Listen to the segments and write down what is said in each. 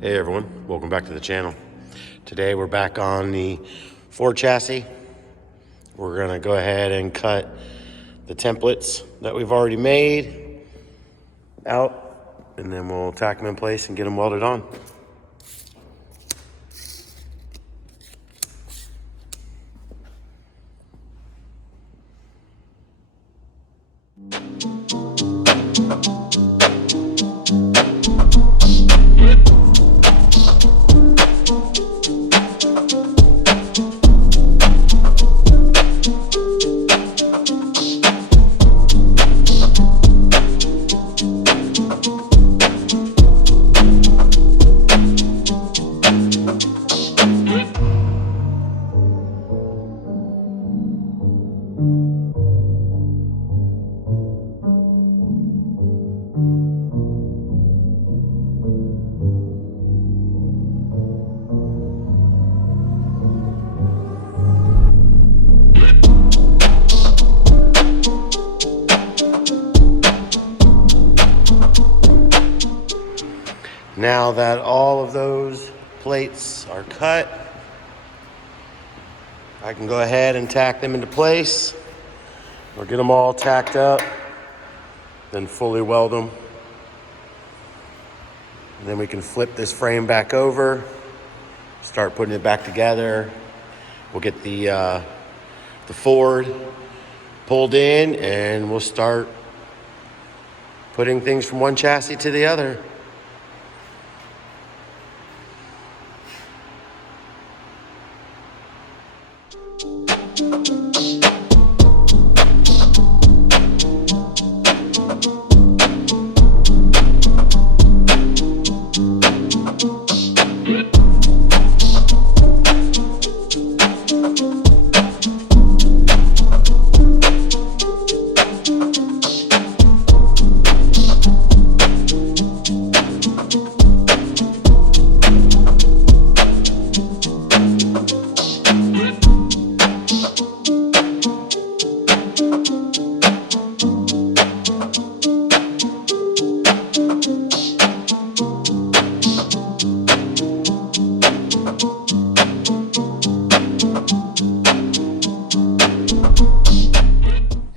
Hey everyone, welcome back to the channel. Today we're back on the Ford chassis. We're gonna go ahead and cut the templates that we've already made out, and then we'll tack them in place and get them welded on. Now that all of those plates are cut, I can go ahead and tack them into place or get them all tacked up, then fully weld them. And then we can flip this frame back over, start putting it back together. We'll get the Ford pulled in and we'll start putting things from one chassis to the other.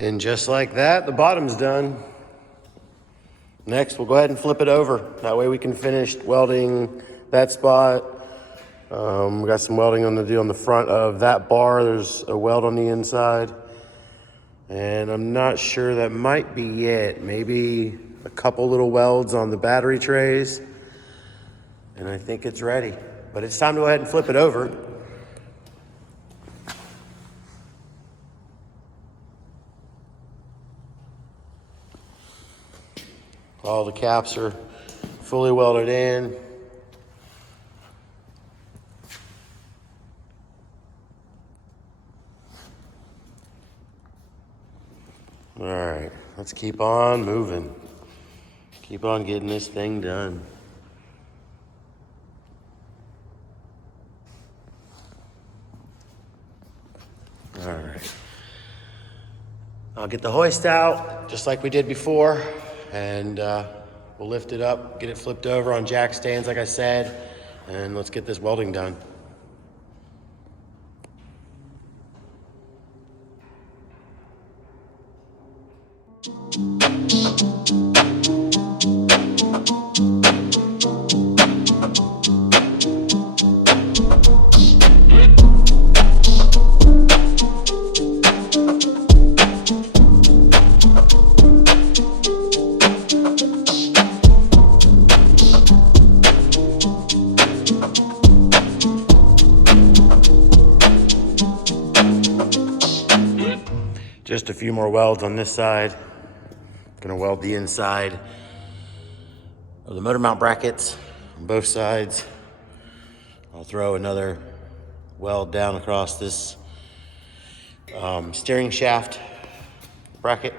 And just like that, the bottom's done. Next, we'll go ahead and flip it over. That way we can finish welding that spot. We got some welding on the do on the front of that bar. There's a weld on the inside. And I'm not sure, that might be it. Maybe a couple little welds on the battery trays. And I think it's ready. But it's time to go ahead and flip it over. All the caps are fully welded in. All right, let's keep on moving. Keep on getting this thing done. All right. I'll get the hoist out just like we did before. And we'll lift it up, get it flipped over on jack stands, like I said, and let's get this welding done. Just a few more welds on this side. Gonna weld the inside of the motor mount brackets on both sides. I'll throw another weld down across this steering shaft bracket.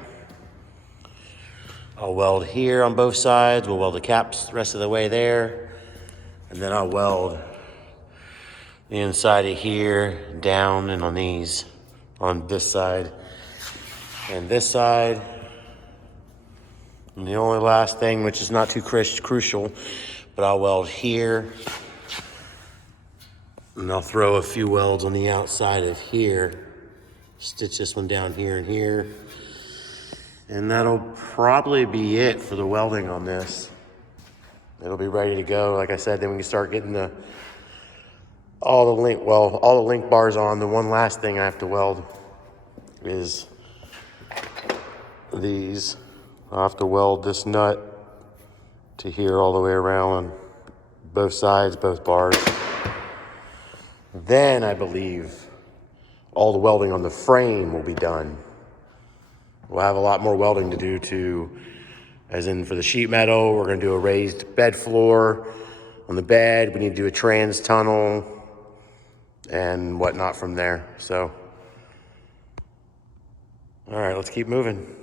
I'll weld here on both sides. We'll weld the caps the rest of the way there. And then I'll weld the inside of here down and on these, on this side and this side. And the only last thing, which is not too crucial, but I'll weld here. And I'll throw a few welds on the outside of here. Stitch this one down here and here. And that'll probably be it for the welding on this. It'll be ready to go. Like I said, then we can start getting all the link bars on. The one last thing I have to weld is these. I'll have to weld this nut to here all the way around on both sides, both bars. Then I believe all the welding on the frame will be done. We'll have a lot more welding to do as in for the sheet metal, we're gonna do a raised bed floor. On the bed, we need to do a trans tunnel and whatnot from there, so. All right, let's keep moving.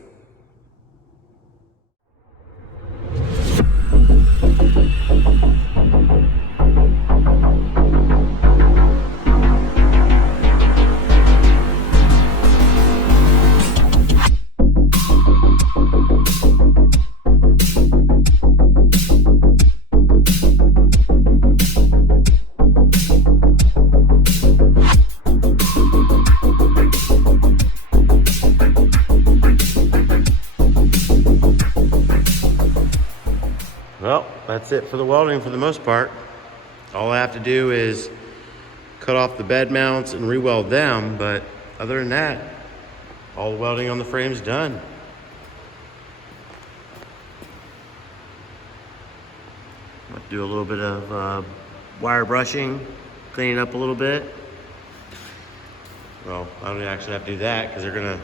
Well, that's it for the welding for the most part. All I have to do is cut off the bed mounts and re-weld them, but other than that, all the welding on the frame's done. I'll do a little bit of wire brushing, clean it up a little bit. Well, I don't actually have to do that because they're gonna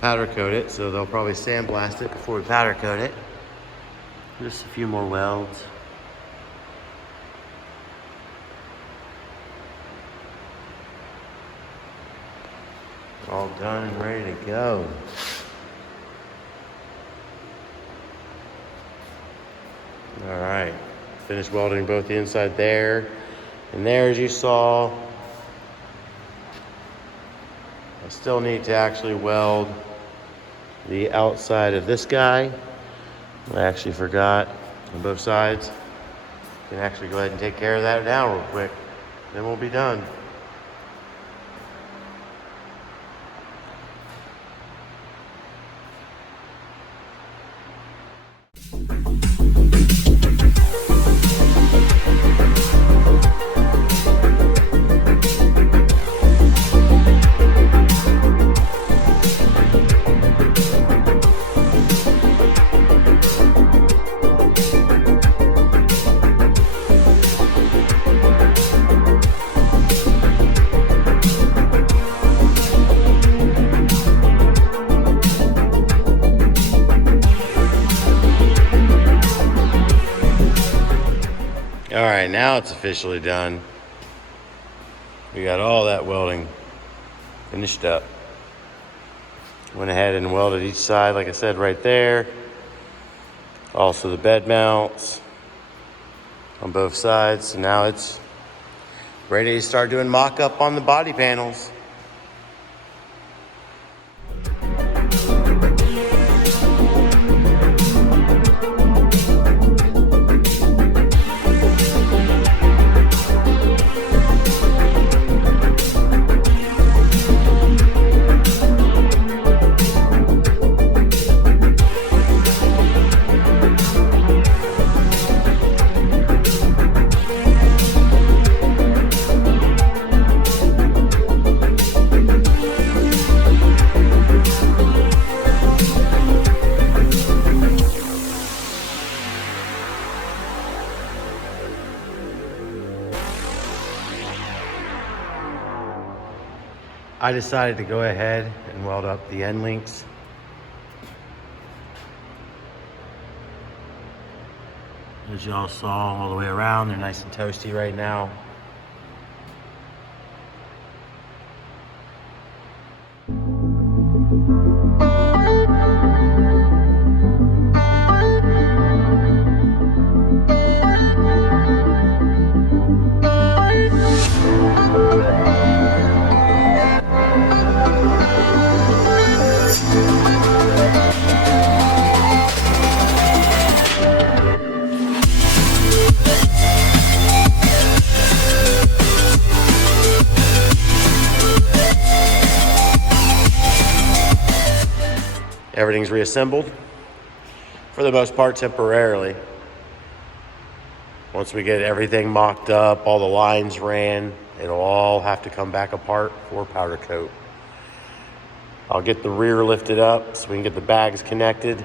powder coat it, so they'll probably sandblast it before we powder coat it. Just a few more welds. All done and ready to go. All right, finished welding both the inside there and there, as you saw. I still need to actually weld the outside of this guy. I actually forgot on both sides. Can actually go ahead and take care of that now real quick. Then we'll be done. All right, now it's officially done. We got all that welding finished up. Went ahead and welded each side, like I said, right there. Also the bed mounts on both sides. So now it's ready to start doing mock-up on the body panels. I decided to go ahead and weld up the end links. As y'all saw all the way around, they're nice and toasty right now. everything's reassembled, for the most part temporarily. Once we get everything mocked up, all the lines ran, it'll all have to come back apart for powder coat. I'll get the rear lifted up so we can get the bags connected.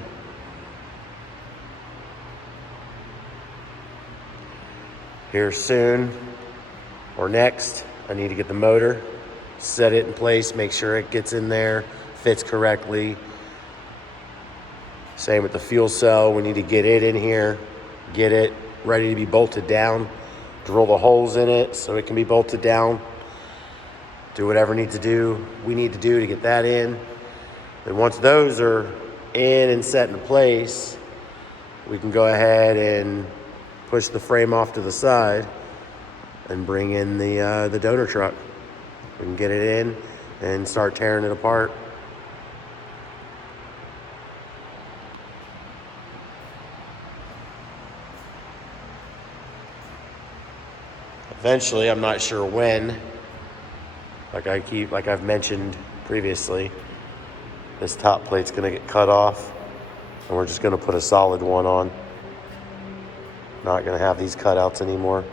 Here soon, or next, I need to get the motor, set it in place, make sure it gets in there, fits correctly. Same with the fuel cell, we need to get it in here, get it ready to be bolted down, drill the holes in it so it can be bolted down, do whatever we need to do to get that in. Then once those are in and set in place, we can go ahead and push the frame off to the side and bring in the donor truck. We can get it in and start tearing it apart. Eventually, I'm not sure when, like I've mentioned previously, this top plate's gonna get cut off and we're just gonna put a solid one on. Not gonna have these cutouts anymore.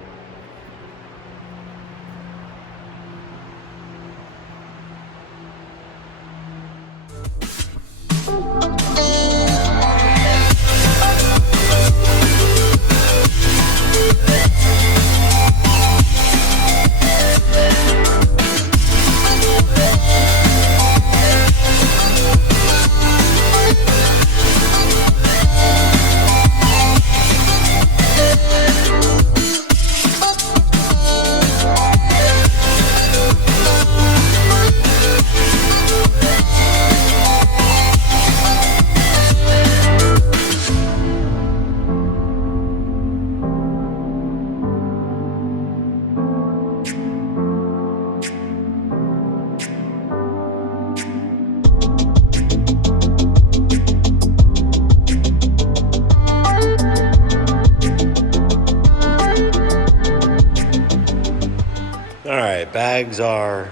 All right, bags are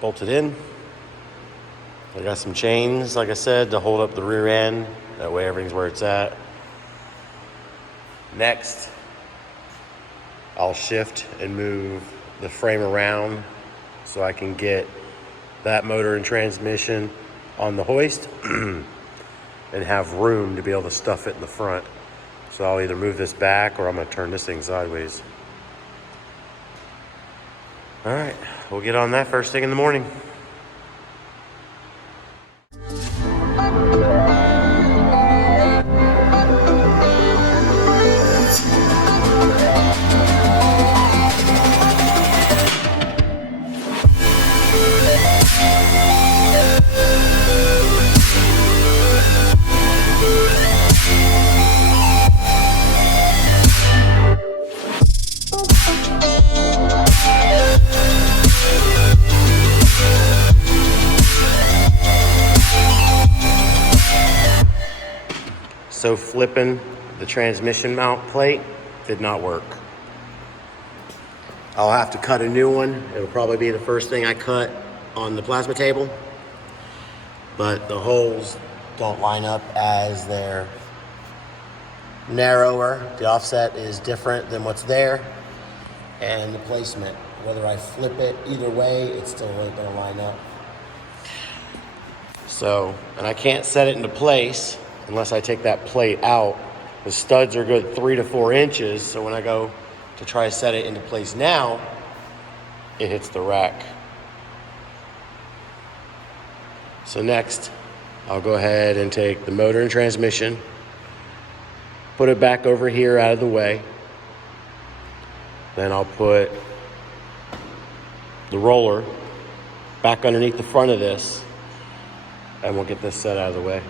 bolted in. I got some chains, like I said, to hold up the rear end. That way everything's where it's at. Next, I'll shift and move the frame around so I can get that motor and transmission on the hoist and have room to be able to stuff it in the front. So I'll either move this back or I'm gonna turn this thing sideways. All right, we'll get on that first thing in the morning. So flipping the transmission mount plate did not work. I'll have to cut a new one. It'll probably be the first thing I cut on the plasma table, but the holes don't line up as they're narrower. The offset is different than what's there, and the placement, whether I flip it either way, it's still really gonna line up. So, and I can't set it into place unless I take that plate out. The studs are good 3 to 4 inches, so when I go to try to set it into place now, it hits the rack. So next, I'll go ahead and take the motor and transmission, put it back over here out of the way. Then I'll put the roller back underneath the front of this, and we'll get this set out of the way.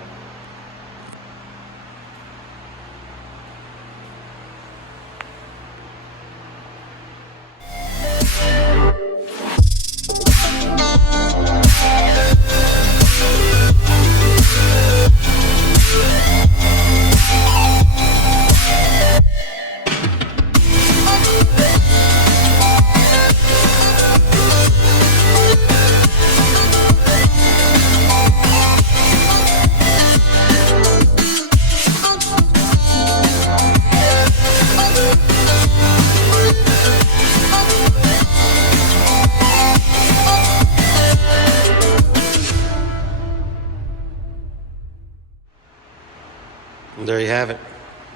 And there you have it,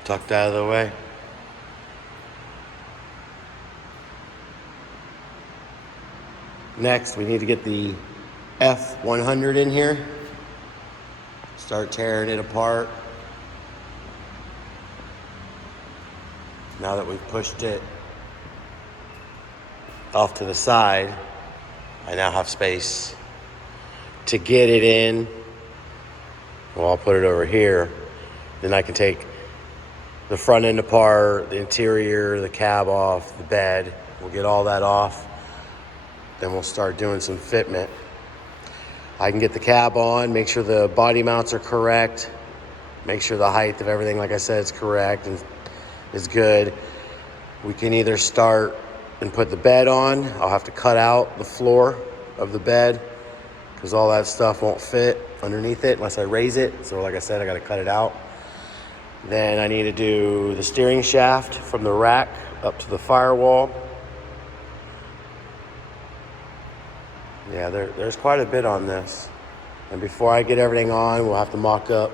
tucked out of the way. Next, we need to get the F100 in here. Start tearing it apart. Now that we've pushed it off to the side, I now have space to get it in. Well, I'll put it over here. Then I can take the front end apart, the interior, the cab off, the bed. We'll get all that off. Then we'll start doing some fitment. I can get the cab on, make sure the body mounts are correct, make sure the height of everything, like I said, is correct and is good. We can either start and put the bed on. I'll have to cut out the floor of the bed because all that stuff won't fit underneath it unless I raise it. So like I said, I got to cut it out. Then I need to do the steering shaft from the rack up to the firewall. Yeah, there's quite a bit on this. And before I get everything on, we'll have to mock up.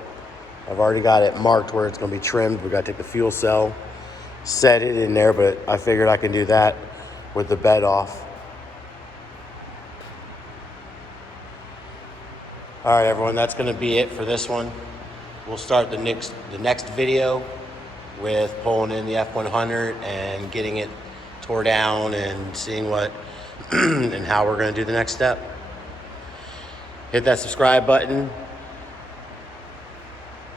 I've already got it marked where it's going to be trimmed. We've got to take the fuel cell, set it in there, but I figured I can do that with the bed off. All right, everyone, that's going to be it for this one. We'll start the next video with pulling in the F100 and getting it tore down and seeing what and how we're going to do the next step. Hit that subscribe button,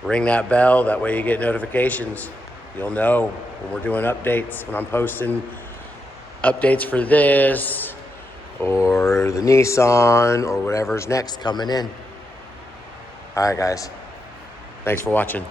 ring that bell, that way you get notifications. You'll know when we're doing updates, when I'm posting updates for this or the Nissan or whatever's next coming in. All right, guys, thanks for watching.